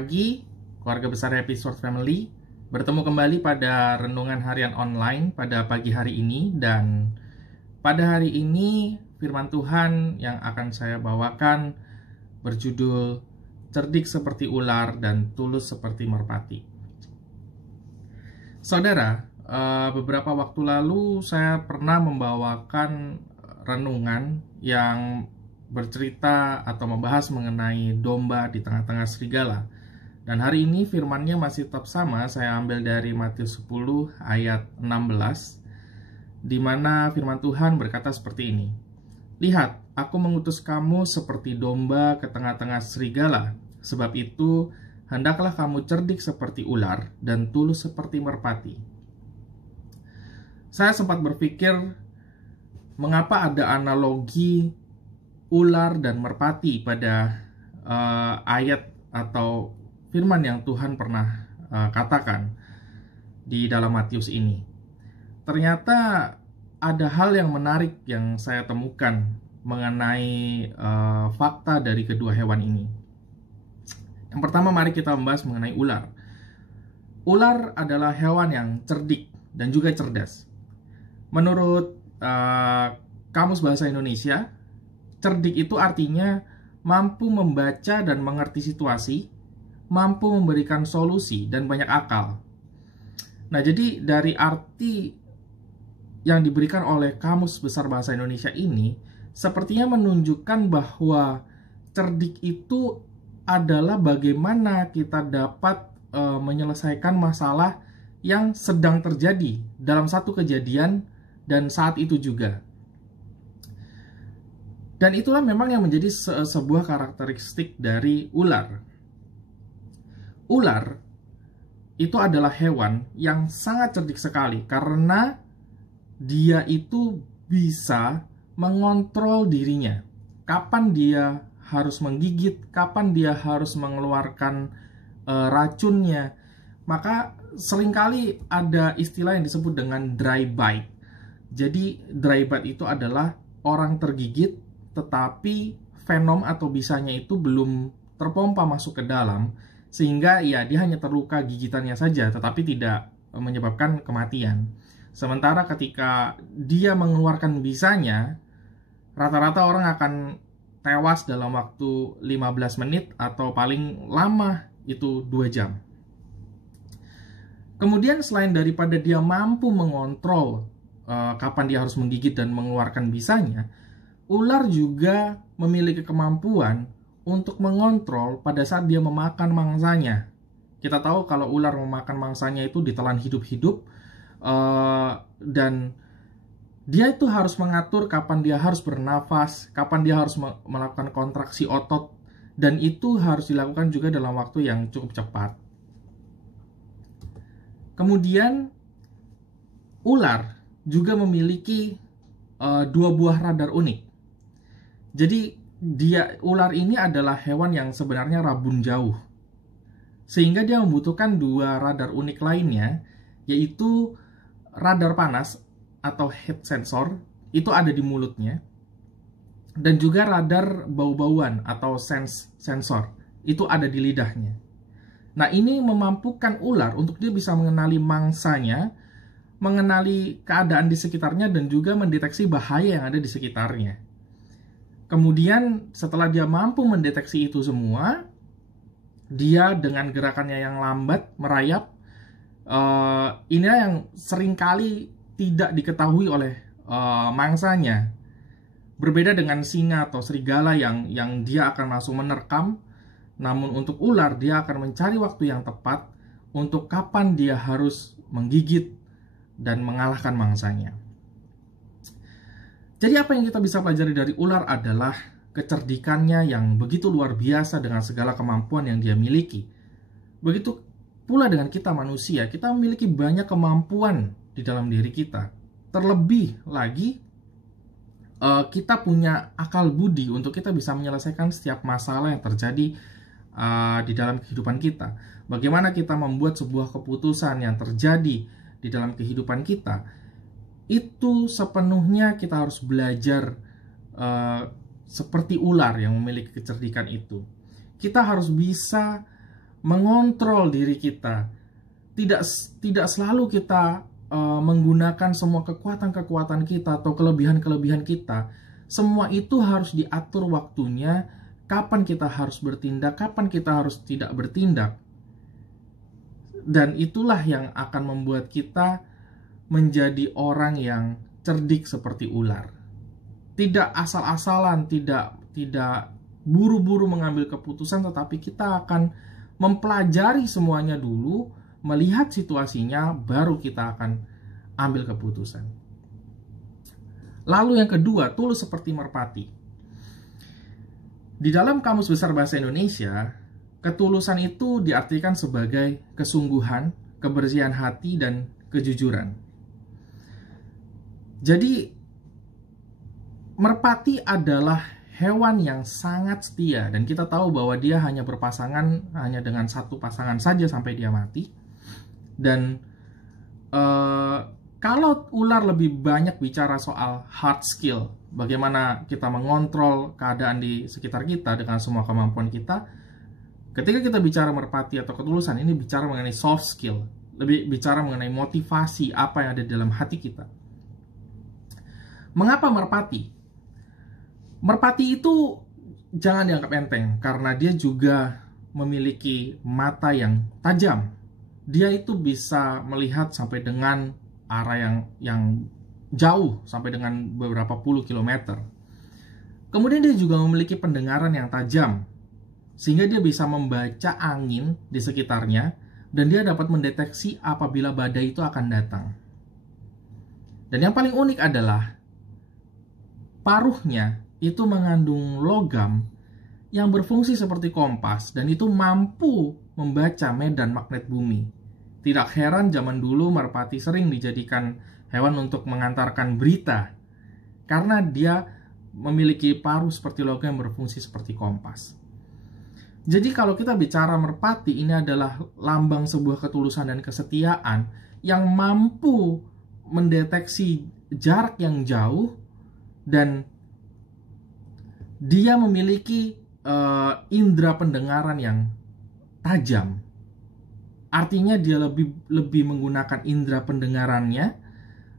pagi, keluarga besar Happy Sword Family. Bertemu kembali pada renungan harian online pada pagi hari ini. Dan pada hari ini firman Tuhan yang akan saya bawakan berjudul Cerdik seperti ular dan tulus seperti merpati. Saudara, beberapa waktu lalu saya pernah membawakan renungan yang bercerita atau membahas mengenai domba di tengah-tengah serigala. Dan hari ini firmannya masih tetap sama, saya ambil dari Matius 10 ayat 16, di mana firman Tuhan berkata seperti ini. Lihat, aku mengutus kamu seperti domba ke tengah-tengah serigala. Sebab itu, hendaklah kamu cerdik seperti ular dan tulus seperti merpati. Saya sempat berpikir, mengapa ada analogi ular dan merpati pada ayat atau firman yang Tuhan pernah katakan di dalam Matius ini. Ternyata ada hal yang menarik yang saya temukan mengenai fakta dari kedua hewan ini. Yang pertama, mari kita membahas mengenai ular. Ular adalah hewan yang cerdik dan juga cerdas. Menurut Kamus Bahasa Indonesia, cerdik itu artinya mampu membaca dan mengerti situasi, mampu memberikan solusi, dan banyak akal. Nah, jadi dari arti yang diberikan oleh Kamus Besar Bahasa Indonesia ini, sepertinya menunjukkan bahwa cerdik itu adalah bagaimana kita dapat menyelesaikan masalah yang sedang terjadi dalam satu kejadian dan saat itu juga. Dan itulah memang yang menjadi sebuah karakteristik dari ular. Ular itu adalah hewan yang sangat cerdik sekali karena dia itu bisa mengontrol dirinya. Kapan dia harus menggigit, kapan dia harus mengeluarkan racunnya. Maka seringkali ada istilah yang disebut dengan dry bite. Jadi dry bite itu adalah orang tergigit tetapi venom atau bisanya itu belum terpompa masuk ke dalam, sehingga ya dia hanya terluka gigitannya saja tetapi tidak menyebabkan kematian. Sementara ketika dia mengeluarkan bisanya, rata-rata orang akan tewas dalam waktu 15 menit atau paling lama itu 2 jam. Kemudian selain daripada dia mampu mengontrol kapan dia harus menggigit dan mengeluarkan bisanya, ular juga memiliki kemampuan untuk mengontrol pada saat dia memakan mangsanya. Kita tahu kalau ular memakan mangsanya itu ditelan hidup-hidup, dan dia itu harus mengatur kapan dia harus bernafas, kapan dia harus melakukan kontraksi otot, dan itu harus dilakukan juga dalam waktu yang cukup cepat. Kemudian ular juga memiliki 2 buah radar unik. Jadi ular ini adalah hewan yang sebenarnya rabun jauh, sehingga dia membutuhkan 2 radar unik lainnya, yaitu radar panas atau heat sensor, itu ada di mulutnya, dan juga radar bau-bauan atau sense sensor, itu ada di lidahnya. Nah, ini memampukan ular untuk dia bisa mengenali mangsanya, mengenali keadaan di sekitarnya, dan juga mendeteksi bahaya yang ada di sekitarnya. Kemudian setelah dia mampu mendeteksi itu semua, dia dengan gerakannya yang lambat, merayap, inilah yang seringkali tidak diketahui oleh mangsanya. Berbeda dengan singa atau serigala yang dia akan langsung menerkam, namun untuk ular dia akan mencari waktu yang tepat untuk kapan dia harus menggigit dan mengalahkan mangsanya. Jadi apa yang kita bisa pelajari dari ular adalah kecerdikannya yang begitu luar biasa dengan segala kemampuan yang dia miliki. Begitu pula dengan kita manusia, kita memiliki banyak kemampuan di dalam diri kita. Terlebih lagi, kita punya akal budi untuk kita bisa menyelesaikan setiap masalah yang terjadi di dalam kehidupan kita. Bagaimana kita membuat sebuah keputusan yang terjadi di dalam kehidupan kita, itu sepenuhnya kita harus belajar seperti ular yang memiliki kecerdikan itu. Kita harus bisa mengontrol diri kita. Tidak selalu kita menggunakan semua kekuatan-kekuatan kita atau kelebihan-kelebihan kita. Semua itu harus diatur waktunya, kapan kita harus bertindak, kapan kita harus tidak bertindak. Dan itulah yang akan membuat kita menjadi orang yang cerdik seperti ular. Tidak asal-asalan, tidak buru-buru mengambil keputusan, tetapi kita akan mempelajari semuanya dulu, melihat situasinya, baru kita akan ambil keputusan. Lalu yang kedua, tulus seperti merpati. Di dalam Kamus Besar Bahasa Indonesia, ketulusan itu diartikan sebagai kesungguhan, kebersihan hati, dan kejujuran. Jadi, merpati adalah hewan yang sangat setia, dan kita tahu bahwa dia hanya berpasangan hanya dengan satu pasangan saja sampai dia mati. Dan kalau ular lebih banyak bicara soal hard skill, bagaimana kita mengontrol keadaan di sekitar kita dengan semua kemampuan kita, ketika kita bicara merpati atau ketulusan, ini bicara mengenai soft skill, lebih bicara mengenai motivasi apa yang ada di dalam hati kita. Mengapa merpati? Merpati itu jangan dianggap enteng, karena dia juga memiliki mata yang tajam. Dia itu bisa melihat sampai dengan arah yang jauh, sampai dengan beberapa puluh kilometer. Kemudian dia juga memiliki pendengaran yang tajam, sehingga dia bisa membaca angin di sekitarnya, dan dia dapat mendeteksi apabila badai itu akan datang. Dan yang paling unik adalah paruhnya itu mengandung logam yang berfungsi seperti kompas, dan itu mampu membaca medan magnet bumi. Tidak heran zaman dulu merpati sering dijadikan hewan untuk mengantarkan berita, karena dia memiliki paruh seperti logam yang berfungsi seperti kompas. Jadi kalau kita bicara merpati, ini adalah lambang sebuah ketulusan dan kesetiaan yang mampu mendeteksi jarak yang jauh, dan dia memiliki indera pendengaran yang tajam. Artinya dia lebih menggunakan indera pendengarannya,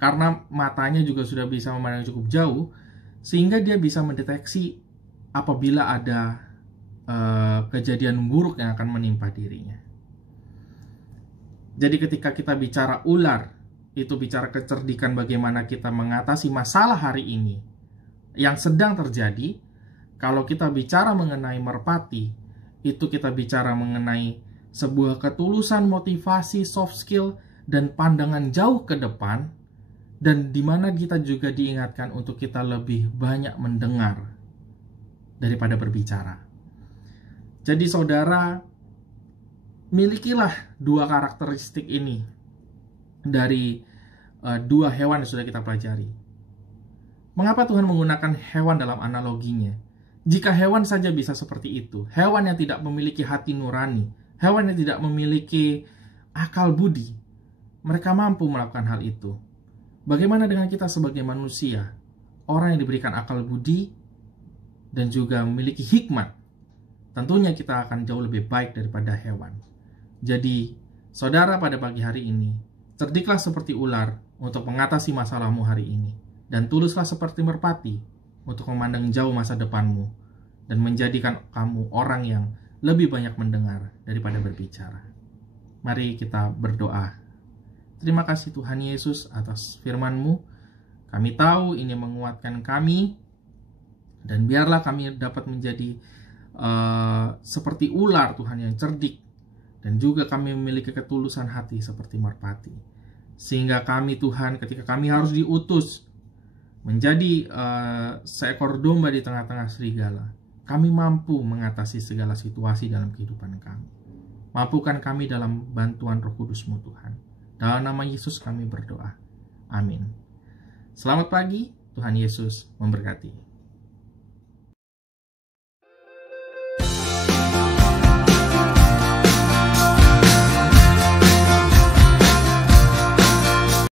karena matanya juga sudah bisa memandang cukup jauh, sehingga dia bisa mendeteksi apabila ada kejadian buruk yang akan menimpa dirinya. Jadi ketika kita bicara ular, itu bicara kecerdikan bagaimana kita mengatasi masalah hari ini yang sedang terjadi. Kalau kita bicara mengenai merpati, itu kita bicara mengenai sebuah ketulusan, motivasi, soft skill, dan pandangan jauh ke depan, dan di mana kita juga diingatkan untuk kita lebih banyak mendengar daripada berbicara. Jadi saudara, milikilah dua karakteristik ini dari dua hewan yang sudah kita pelajari. Mengapa Tuhan menggunakan hewan dalam analoginya? Jika hewan saja bisa seperti itu, hewan yang tidak memiliki hati nurani, hewan yang tidak memiliki akal budi, mereka mampu melakukan hal itu. Bagaimana dengan kita sebagai manusia, orang yang diberikan akal budi dan juga memiliki hikmat? Tentunya kita akan jauh lebih baik daripada hewan. Jadi, saudara, pada pagi hari ini, cerdiklah seperti ular untuk mengatasi masalahmu hari ini, dan tuluslah seperti merpati untuk memandang jauh masa depanmu dan menjadikan kamu orang yang lebih banyak mendengar daripada berbicara. Mari kita berdoa. Terima kasih Tuhan Yesus atas firman-Mu. Kami tahu ini menguatkan kami, dan biarlah kami dapat menjadi seperti ular Tuhan yang cerdik, dan juga kami memiliki ketulusan hati seperti merpati. Sehingga kami Tuhan, ketika kami harus diutus menjadi seekor domba di tengah-tengah serigala, kami mampu mengatasi segala situasi dalam kehidupan kami. Mampukan kami dalam bantuan Roh Kudus-Mu Tuhan. Dalam nama Yesus kami berdoa. Amin. Selamat pagi, Tuhan Yesus memberkati.